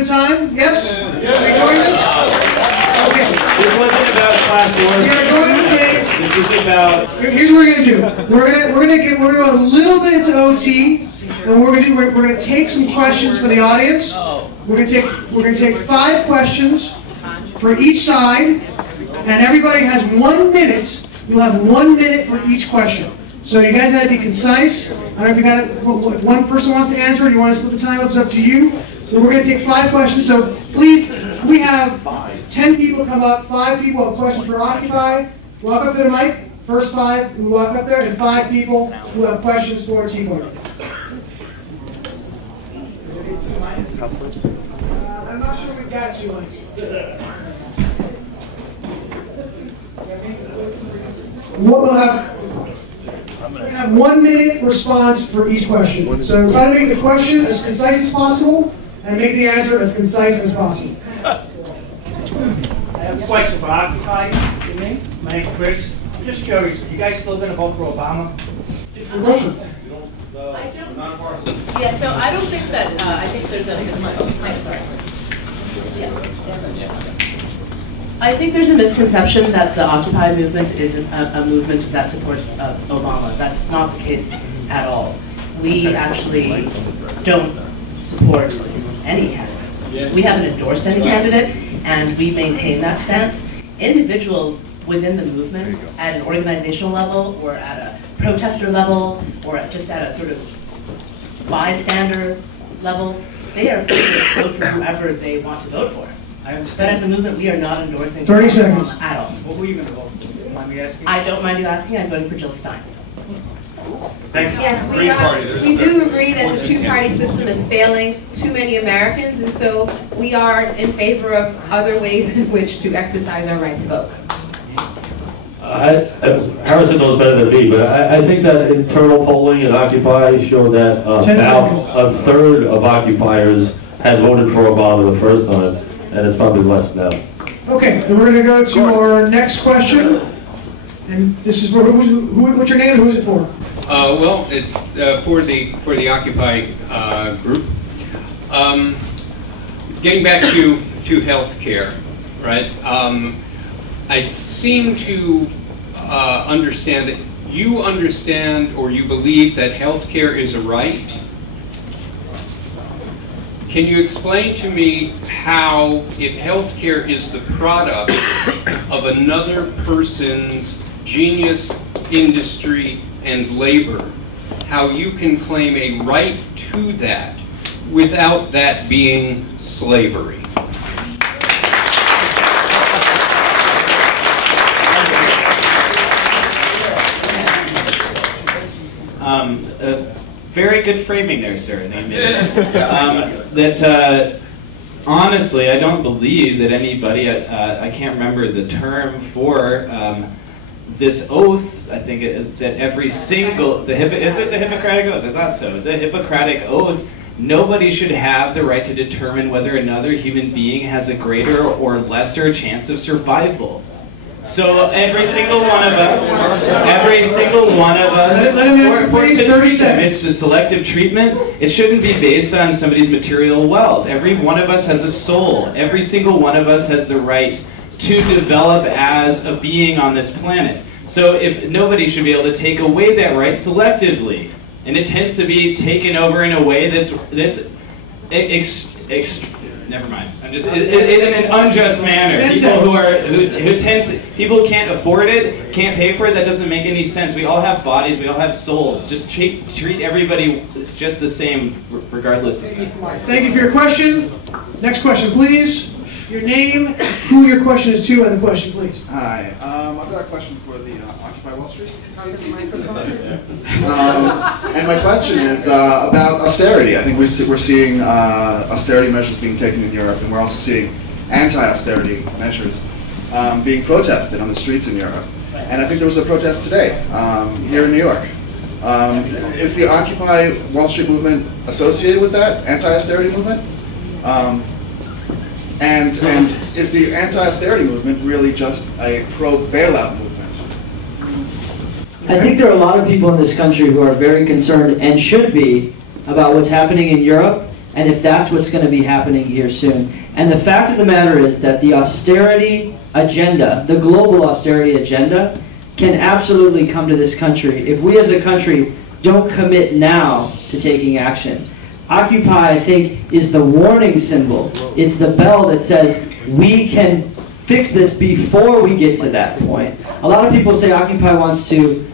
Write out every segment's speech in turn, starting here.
good time? Yes? Enjoying this? Okay. This wasn't about class one. We are going to take. This is about. Here's what we're gonna do. We're gonna go a little bit into OT, and we're gonna take some questions from the audience. We're gonna take 5 questions for each side, and everybody has 1 minute. You'll have 1 minute for each question. So you guys got to be concise. I don't know if you got it. If one person wants to answer it, you want to split the time up, it's up to you. So we're going to take 5 questions. So please, we have 10 people come up. 5 people have questions for Occupy. Walk up to the mic. First 5 who walk up there, and 5 people who have questions for Tea Party. I'm not sure we've got 2 mics. We'll have 1 minute response for each question. So try to make the question as concise as possible and make the answer as concise as possible. I have a question for Occupy. My name's Chris. I'm just curious, are you guys still going to vote for Obama? Good question. Yeah, so I don't think that, I think there's a, I'm sorry. Yeah. I think there's a misconception that the Occupy movement is a movement that supports Obama. That's not the case at all. We actually don't support any candidate. We haven't endorsed any candidate, and we maintain that stance. Individuals within the movement, at an organizational level, or at a protester level, or just at a sort of bystander level, they are free to vote for whoever they want to vote for. But as a movement, we are not endorsing 30 seconds at all. What were you going to vote for? Do you mind me asking? I don't mind you asking. I'm voting for Jill Stein. Thank you. Yes, we do agree that the 2-party system is failing too many Americans, and so we are in favor of other ways in which to exercise our right to vote. Harrison knows better than me, but I think that internal polling at Occupy showed that about a third of occupiers had voted for Obama the first time, and it's probably less now. Okay, then we're going to go to our next question. And this is for what's your name and who's it for? Well, it's for the Occupy group. Getting back to health care, right? I seem to understand that you understand or you believe that health care is a right. Can you explain to me how, if health care is the product of another person's genius, industry, and labor, how you can claim a right to that without that being slavery? Very good framing there, sir. Honestly, I don't believe that anybody, I can't remember the term for this oath. I think that every single, is it the Hippocratic Oath? I thought so. The Hippocratic Oath, nobody should have the right to determine whether another human being has a greater or lesser chance of survival. So every single one of us, Let him answer, please. 30 seconds. It's the selective treatment. It shouldn't be based on somebody's material wealth. Every one of us has a soul. Every single one of us has the right to develop as a being on this planet. So if nobody should be able to take away that right selectively, and it tends to be taken over in a way that's never mind. I'm just in an unjust manner. People who can't afford it, can't pay for it. That doesn't make any sense. We all have bodies. We all have souls. Just treat everybody just the same, regardless of that. Thank you for your question. Next question, please. Your name, who your question is to, and the question, please. Hi. I've got a question for the Occupy Wall Street. And my question is about austerity. I think we're seeing austerity measures being taken in Europe, and we're also seeing anti-austerity measures being protested on the streets in Europe. And I think there was a protest today here in New York. Is the Occupy Wall Street movement associated with that anti-austerity movement? And is the anti-austerity movement really just a pro-bailout movement? I think there are a lot of people in this country who are very concerned, and should be, about what's happening in Europe, and if that's what's going to be happening here soon. And the fact of the matter is that the austerity agenda, the global austerity agenda, can absolutely come to this country if we as a country don't commit now to taking action. Occupy, I think, is the warning symbol. It's the bell that says we can fix this before we get to that point. A lot of people say Occupy wants to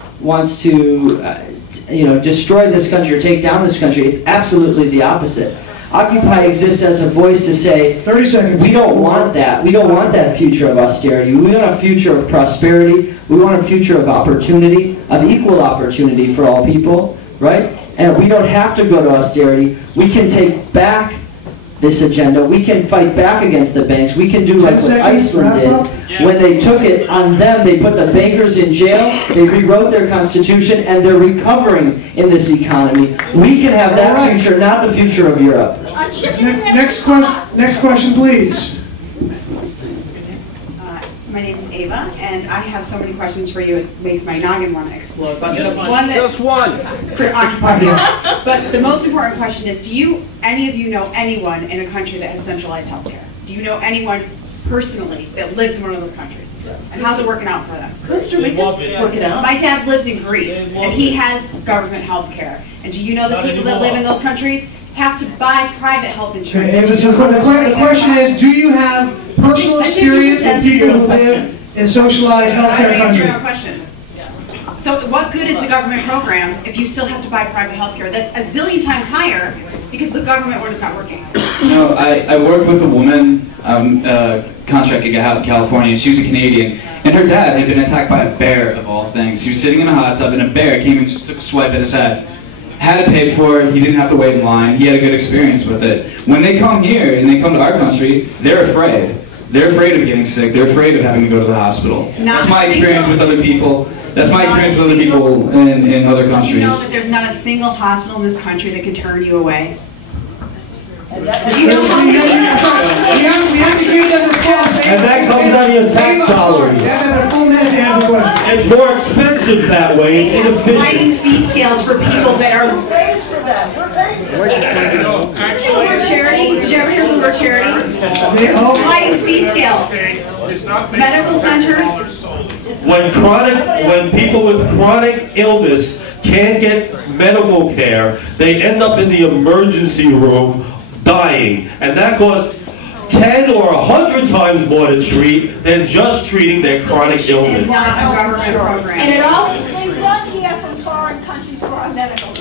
destroy this country or take down this country. It's absolutely the opposite. Occupy exists as a voice to say, 30 seconds. We don't want that. We don't want that future of austerity. We want a future of prosperity. We want a future of opportunity, of equal opportunity for all people, right? And we don't have to go to austerity. We can take back this agenda. We can fight back against the banks. We can do like what Iceland did. When they took it on them, they put the bankers in jail, they rewrote their constitution, and they're recovering in this economy. We can have that future, not the future of Europe. Next question, please. My name is Ava, and I have so many questions for you, it makes my noggin want to explode. But the one that, just one. For Occupy. But the most important question is, do any of you know anyone in a country that has centralized healthcare? Do you know anyone personally that lives in one of those countries? And how's it working out for them? Costa Rica's working out. My dad lives in Greece, and he has government health care. And do you know that people that live in those countries have to buy private health insurance? Okay, so the question is, do you have personal experience with people who live in socialized healthcare countries? So what good is the government program if you still have to buy private healthcare? That's a zillion times higher because the government one is not working. No, I worked with a woman, contract gig out in California. She was a Canadian, and her dad had been attacked by a bear of all things. He was sitting in a hot tub, and a bear came and just took a swipe at his head. Had it paid for, he didn't have to wait in line, he had a good experience with it. When they come here, and they come to our country, they're afraid. They're afraid of getting sick, they're afraid of having to go to the hospital. That's my experience with other people. That's my experience with other people in other countries. Do you know that there's not a single hospital in this country that can turn you away? Do you know how many? We have to give them their full. And that comes out of your tax dollars. You have to have their full minute to answer the question. It's more expensive that way. They have sliding fee scales for people that are. Charity. Did you ever hear the word charity? Sliding fee scale. Medical centers. When people with chronic illness can't get medical care, they end up in the emergency room dying, and that costs 10 or 100 times more to treat than just treating their chronic illness. It's not a government program. And it also they run here from foreign countries for our medical.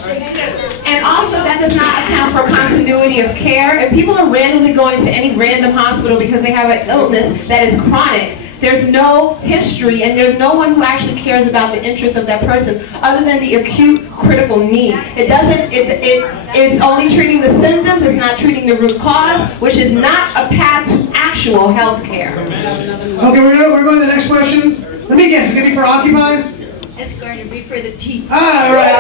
And also, that does not account for continuity of care. If people are randomly going to any random hospital because they have an illness that is chronic, there's no history and there's no one who actually cares about the interests of that person other than the acute critical need. It doesn't, it's only treating the symptoms, it's not treating the root cause, which is not a path to actual health care. Okay, we're going to the next question. Let me guess, it's going to be for Occupy? It's going to be for the Tea Party. Ah, all right.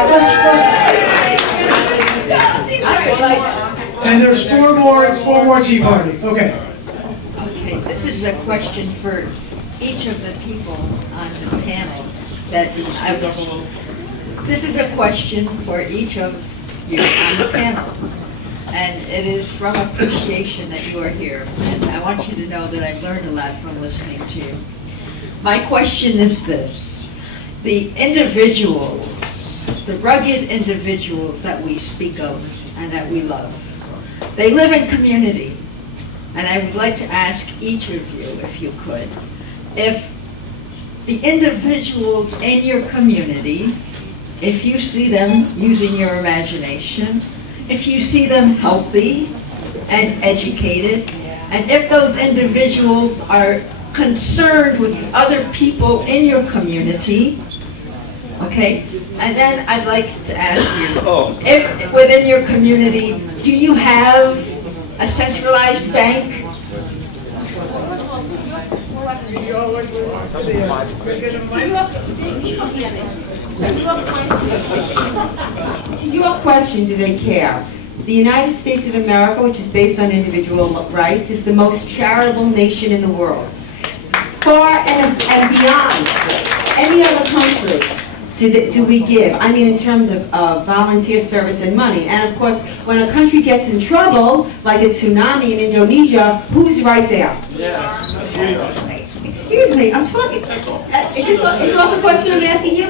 And there's four more Tea Party. Okay. Okay, this is a question for each of the people on the panel. This is a question for each of you on the panel. And it is from appreciation that you are here. And I want you to know that I've learned a lot from listening to you. My question is this. The individuals, the rugged individuals that we speak of and that we love, they live in community. And I would like to ask each of you, if you could, if the individuals in your community, if you see them using your imagination, if you see them healthy and educated, and if those individuals are concerned with other people in your community, okay, and then I'd like to ask you, if within your community, do you have a centralized bank? To your question, do they care? The United States of America, which is based on individual rights, is the most charitable nation in the world. Far and beyond any other country. do we give? I mean, in terms of volunteer service and money. And of course, when a country gets in trouble, like a tsunami in Indonesia, who's right there? Excuse me, I'm talking. Is this not the question I'm asking you?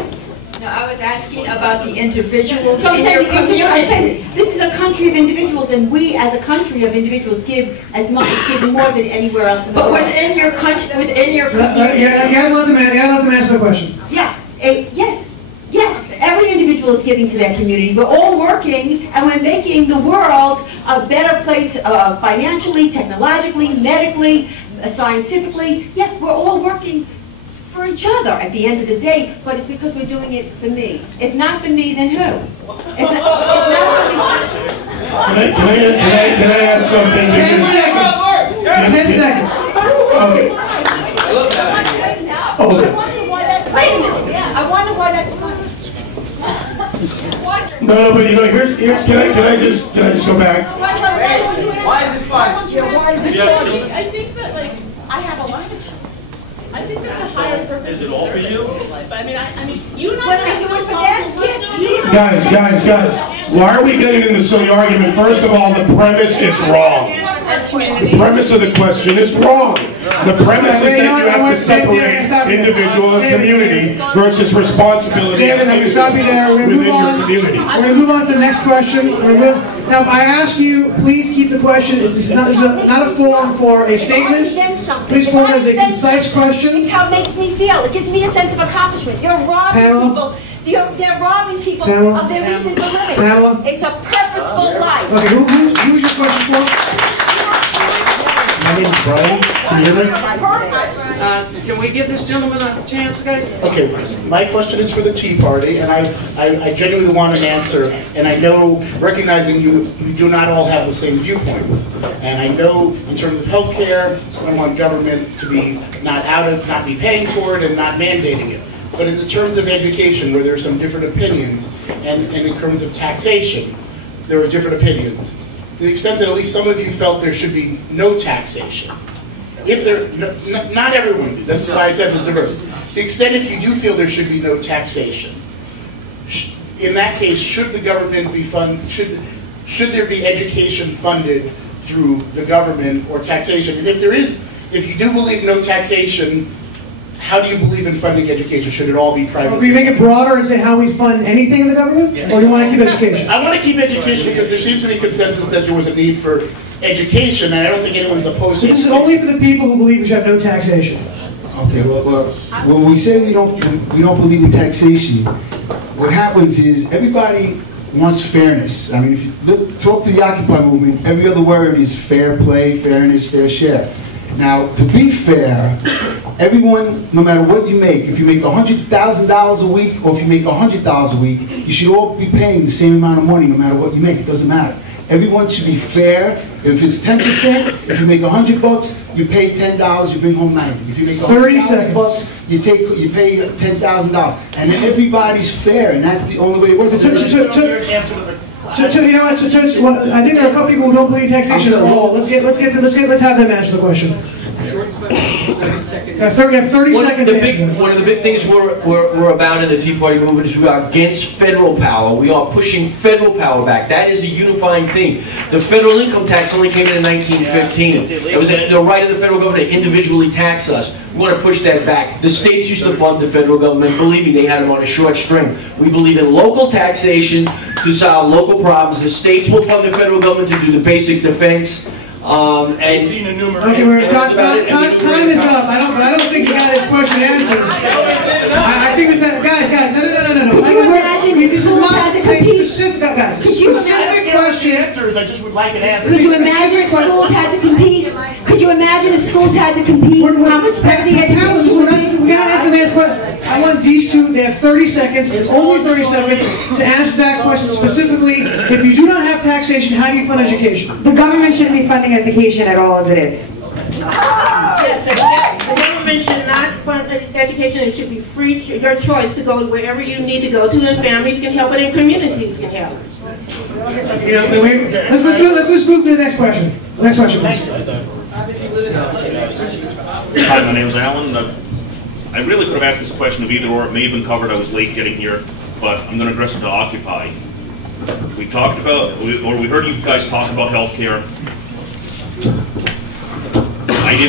No, I was asking about the individuals So in your I'm community. saying, this is a country of individuals, and we, as a country of individuals, give as much, give more than anywhere else in the But world. within your country, within your community. You gotta let them answer the question. Yeah, yes. Every individual is giving to their community. We're all working, and we're making the world a better place financially, technologically, medically, scientifically. Yeah, we're all working for each other at the end of the day, but it's because we're doing it for me. If not for me, then who? If not Can I add something? 10 seconds. 10 seconds. Okay. Okay. Wait a minute. I wonder why that's funny. No, but you know, here's can I just go back? Why is it fun? Why is it funny? I think that, like, I have a lot of children. I think that the higher purpose is it all for you? I mean, you know what I do it for Guys, why are we getting into this silly argument? First of all, the premise is wrong. The premise of the question is wrong. The premise is that you have to separate individual and community versus responsibility David, let me stop you there. We're going to move on. We're going to move on to the next question. Now, I ask you, please keep the question. This is not a forum for a statement. Please form it as a concise question. It's how it makes me feel. It gives me a sense of accomplishment. You're robbing people. They're robbing people of their reason for living. It's a purposeful life. Okay, who's your question for? My name is Brian. Can you hear me? Can we give this gentleman a chance, guys? Okay, my question is for the Tea Party, and I genuinely want an answer. And I know, recognizing you do not all have the same viewpoints. And I know, in terms of healthcare, I want government to be not be paying for it and not mandating it. But in the terms of education, where there are some different opinions, and in terms of taxation, there are different opinions. To the extent that at least some of you felt there should be no taxation. If there, not everyone did. This is why I said there's diversity. To the extent if you do feel there should be no taxation, in that case, should the government be should there be education funded through the government or taxation? And if there is, if you do believe no taxation, how do you believe in funding education? Should it all be private? Will you make it broader and say how we fund anything in the government? Or do you want to keep education? I want to keep education because there seems to be consensus that there was a need for education, and I don't think anyone's opposed to it. This is only for the people who believe we should have no taxation. Okay, well, when we say we don't believe in taxation, what happens is everybody wants fairness. I mean, if you talk to the Occupy movement, every other word is fair play, fairness, fair share. Now, to be fair, everyone, no matter what you make, if you make $100,000 a week or if you make $100 a week, you should all be paying the same amount of money no matter what you make. It doesn't matter. Everyone should be fair. If it's 10%, if you make $100, you pay $10, you bring home 90. If you make 30 seconds. You pay $10,000, and everybody's fair, and that's the only way it works. You know what? I think there are a couple people who don't believe taxation at all. Let's have them answer the question. We have 30 seconds. One of the big things we're about in the Tea Party movement is we are against federal power. We are pushing federal power back. That is a unifying thing. The federal income tax only came in 1915. It was the right of the federal government to individually tax us. We want to push that back. The states used to fund the federal government. Believe me, they had them on a short string. We believe in local taxation to solve local problems. The states will fund the federal government to do the basic defense. Okay, time is up. I don't think you got his question answered. I think that guys, no. This is not a specific, guys. Specific question. Answers. I just would like an answer. Could you imagine if schools had to compete? Could you imagine if schools had to compete? How much better the education would be? I want these two. They have 30 seconds. It's only 30 seconds to answer that question specifically. If you do not have taxation, how do you fund education? The government shouldn't be funding education at all as it is. Yes, the government should not fund education. It should be free, your choice to go wherever you need to go to, and families can help it, and communities can help. Let's move to the next question. Next question, please. Hi, my name is Alan. I really could have asked this question of either or. It may have been covered. I was late getting here, but I'm going to address it to Occupy. We talked about, or we heard you guys talk about healthcare.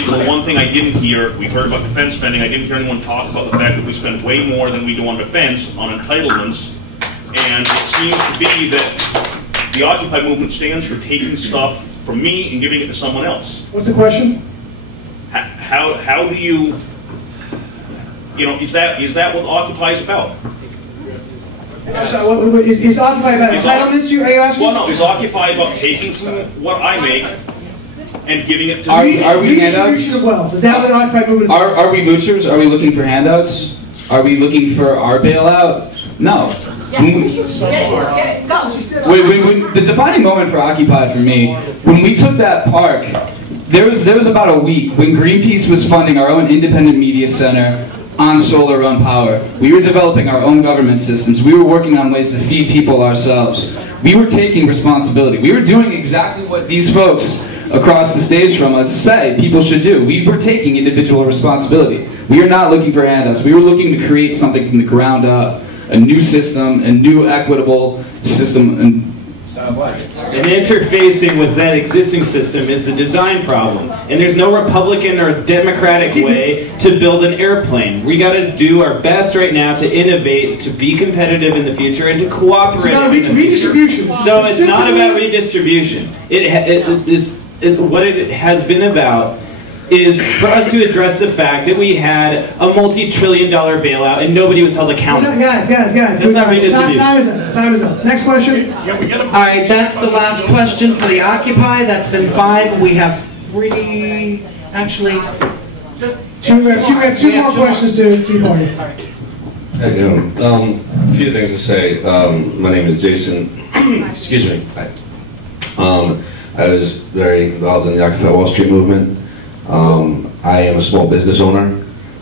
The one thing I didn't hear, we heard about defense spending. I didn't hear anyone talk about the fact that we spend way more than we do on defense, on entitlements, and it seems to be that the Occupy movement stands for taking stuff from me and giving it to someone else. What's the question? How do you, is that what Occupy is about? So, is Occupy about entitlements? Are you asking? Well, no, is Occupy about taking from what I make and giving it to are we handouts? Of wealth. Is that what the Occupy movement is about? Are we moochers? Are we looking for handouts? Are we looking for our bailout? No. The defining moment for Occupy for me, when we took that park, there was about a week when Greenpeace was funding our own independent media center on solar-run power. We were developing our own government systems. We were working on ways to feed people ourselves. We were taking responsibility. We were doing exactly what these folks across the stage from us say people should do. We were taking individual responsibility. We are not looking for handouts. We were looking to create something from the ground up, a new system, a new equitable system. And interfacing with that existing system is the design problem. And there's no Republican or Democratic way to build an airplane. We got to do our best right now to innovate, to be competitive in the future, and to cooperate. It's not redistribution. So it's not about redistribution. What it has been about is for us to address the fact that we had a multi-trillion-dollar bailout and nobody was held accountable. Guys. That's not redistribution. Time is up. Next question. All right, that's the last question for the Occupy. That's been 5. We have 3, actually. We have two more questions to Tea Party. A few things to say. My name is Jason. Excuse me. Hi. I was very involved in the Occupy Wall Street movement. I am a small business owner.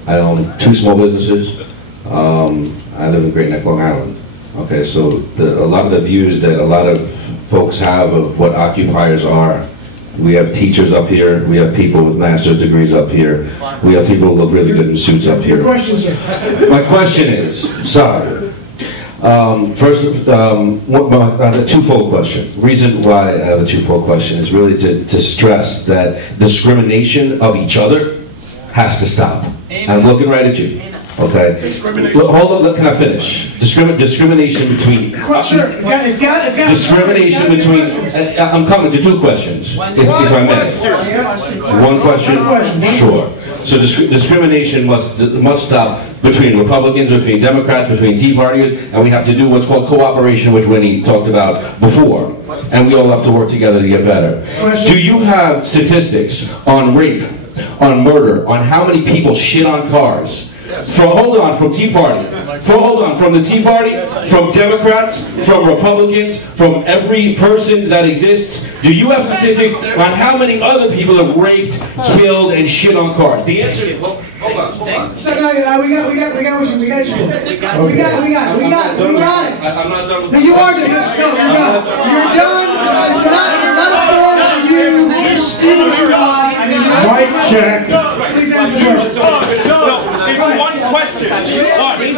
I own 2 small businesses. I live in Great Neck, Long Island. Okay, so a lot of the views that a lot of folks have of what occupiers are, we have teachers up here, we have people with master's degrees up here, we have people who look really good in suits up here. My question is, sorry. First, a twofold question. Reason why I have a twofold question is really to stress that discrimination of each other has to stop. And I'm looking right at you. Okay. Hold on. Can I finish? Discrimination between. Discrimination between. I'm coming to 2 questions, if I may. 1 question. Sure. So discrimination must stop between Republicans, between Democrats, between Tea Partiers, and we have to do what's called cooperation, which Winnie talked about before. And we all have to work together to get better. Do you have statistics on rape, on murder, on how many people shit on cars? From Tea Party. From the Tea Party, from Democrats, from Republicans, from every person that exists. Do you have statistics on how many other people have raped, killed, and shit on cars? The answer is, well, hold on. So no, we got it. We got it. I'm not done with that. You are done. You're done. It's not a fault for you. Speak with your body. Mic check. Please answer the question. It's one question. Hang on, please.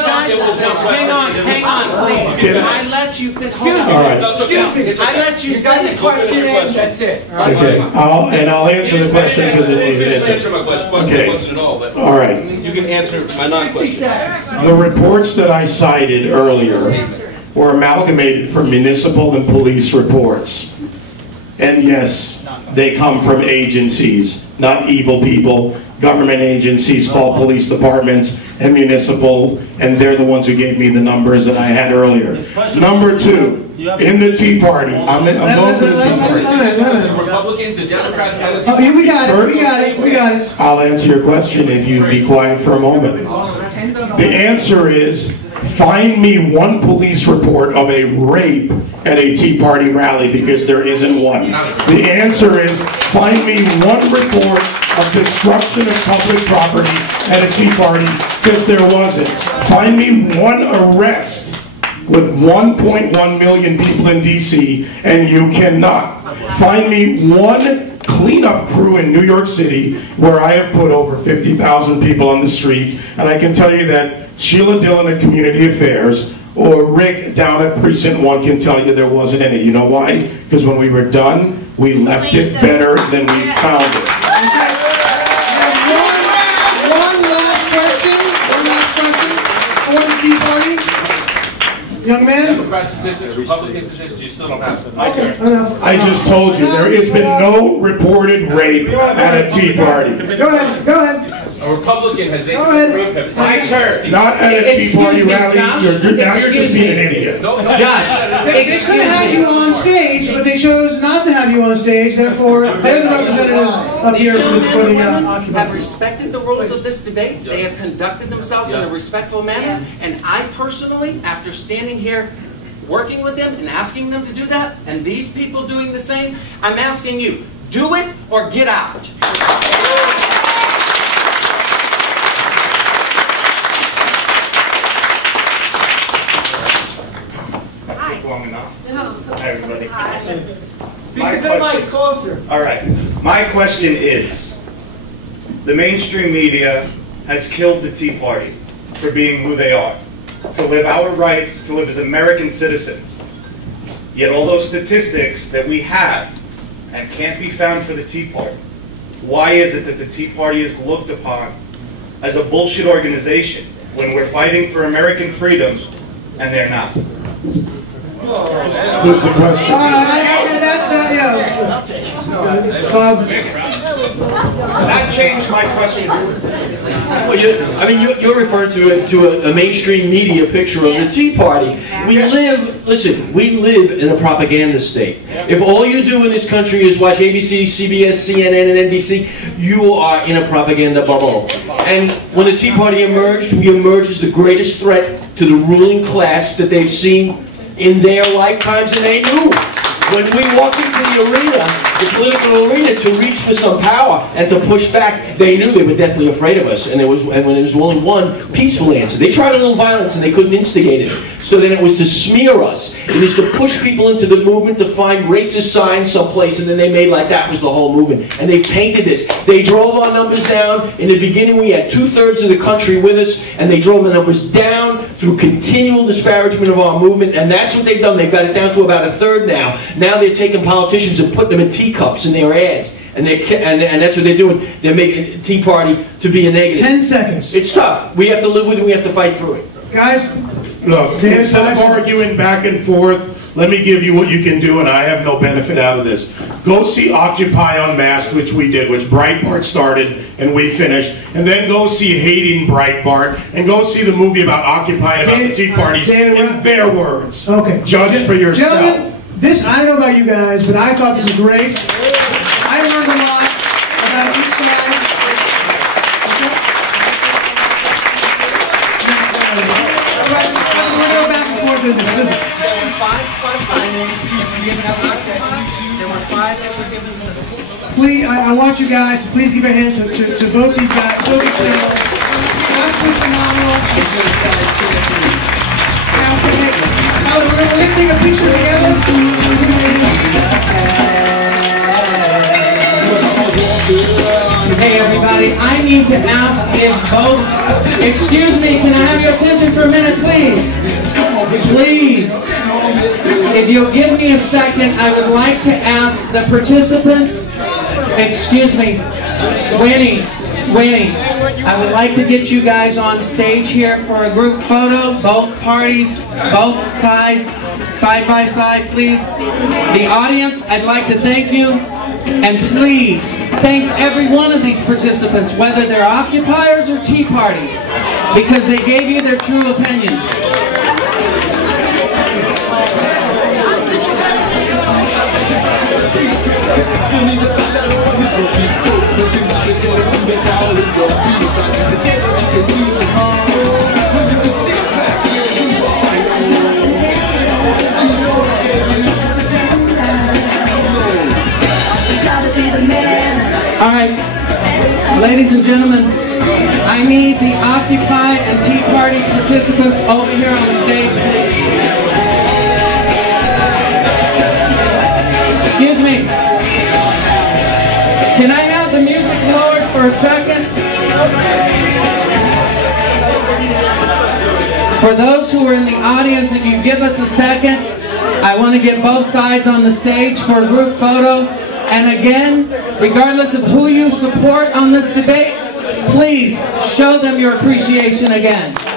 I let you finish. Excuse me. I let you finish the question and that's it. Okay, I'll answer the question because it's easy to answer. Answer my question at all. But all right. You can answer my non-question. The reports that I cited earlier were amalgamated from municipal and police reports. And yes, they come from agencies, not evil people. Government agencies call police departments and municipal, and they're the ones who gave me the numbers that I had earlier. Number 2, in the Tea Party. I'm going to the Tea Party. The Republicans, the Democrats, and the Tea Party. We got it. I'll answer your question if you be quiet for a moment. The answer is, find me 1 police report of a rape at a Tea Party rally, because there isn't one. The answer is, find me 1 report of destruction of public property at a Tea Party, because there wasn't. Find me 1 arrest with 1.1 million people in D.C., and you cannot. Find me 1 cleanup crew in New York City where I have put over 50,000 people on the streets, and I can tell you that Sheila Dillon at Community Affairs or Rick down at Precinct 1 can tell you there wasn't any. You know why? Because when we were done, we left it better than we found it. One last question for the Tea Party. Young man? Democratic statistics, Republican statistics, you still don't have them. Okay, enough. I just told you, there has been no reported rape at a Tea Party. Go ahead, go ahead. A Republican has Go ahead. My turn. Not at a Tea Party rally. Now you're just being an idiot. Josh, They could have had you on stage, but they chose not to have you on stage. Therefore, they're the representatives up here for the Occupy. Have respected the rules of this debate. They have conducted themselves in a respectful manner. And I personally, after standing here working with them and asking them to do that, and these people doing the same, I'm asking you, do it or get out. Long enough. Hi, everybody. Speak to the mic closer. All right. My question is, the mainstream media has killed the Tea Party for being who they are, to live our rights, to live as American citizens. Yet all those statistics that we have and can't be found for the Tea Party, why is it that the Tea Party is looked upon as a bullshit organization when we're fighting for American freedom and they're not? Who's the question? That changed my question. Well, you're referring to a mainstream media picture of the Tea Party. We live in a propaganda state. If all you do in this country is watch ABC, CBS, CNN, and NBC, you are in a propaganda bubble. And when the Tea Party emerged, we emerged as the greatest threat to the ruling class that they've seen in their lifetimes, and they knew. When we walked into the arena, the political arena, to reach for some power and to push back, they knew they were deathly afraid of us. And when there was only one peaceful answer. They tried a little violence and they couldn't instigate it. So then it was to smear us. It is to push people into the movement, to find racist signs someplace, and then they made like that was the whole movement. And they painted this. They drove our numbers down. In the beginning, we had 2/3 of the country with us, and they drove the numbers down through continual disparagement of our movement. And that's what they've done. They've got it down to about 1/3 now. Now they're taking politicians and putting them in teacups in their ads. And that's what they're doing. They're making Tea Party to be a negative. 10 seconds. It's tough. We have to live with it. We have to fight through it. Guys, look, instead of arguing back and forth, let me give you what you can do, and I have no benefit out of this. Go see Occupy Unmasked, which we did, which Breitbart started and we finished, and then go see Hating Breitbart, and go see the movie about Occupy and about the Tea Parties in their words. Okay. Judge for yourself. Gentlemen, I don't know about you guys, but I thought this was great. I learned a lot about each side. We're going to go back and forth in this. Please, I want you guys to please give a hand to both these guys, both these panels. Absolutely phenomenal. Now, we're going to take a picture together. Hey everybody, I need to ask if both, excuse me, can I have your attention for a minute, please? Please, if you'll give me a second, I would like to ask the participants, excuse me, Winnie, I would like to get you guys on stage here for a group photo, both parties, both sides, side by side, please. The audience, I'd like to thank you, and please thank every one of these participants, whether they're occupiers or Tea Parties, because they gave you their true opinions. All right, ladies and gentlemen, I need the Occupy and Tea Party participants over here on the stage, please. Excuse me. who are in the audience, if you give us a second, I want to get both sides on the stage for a group photo. And again, regardless of who you support on this debate, please show them your appreciation again.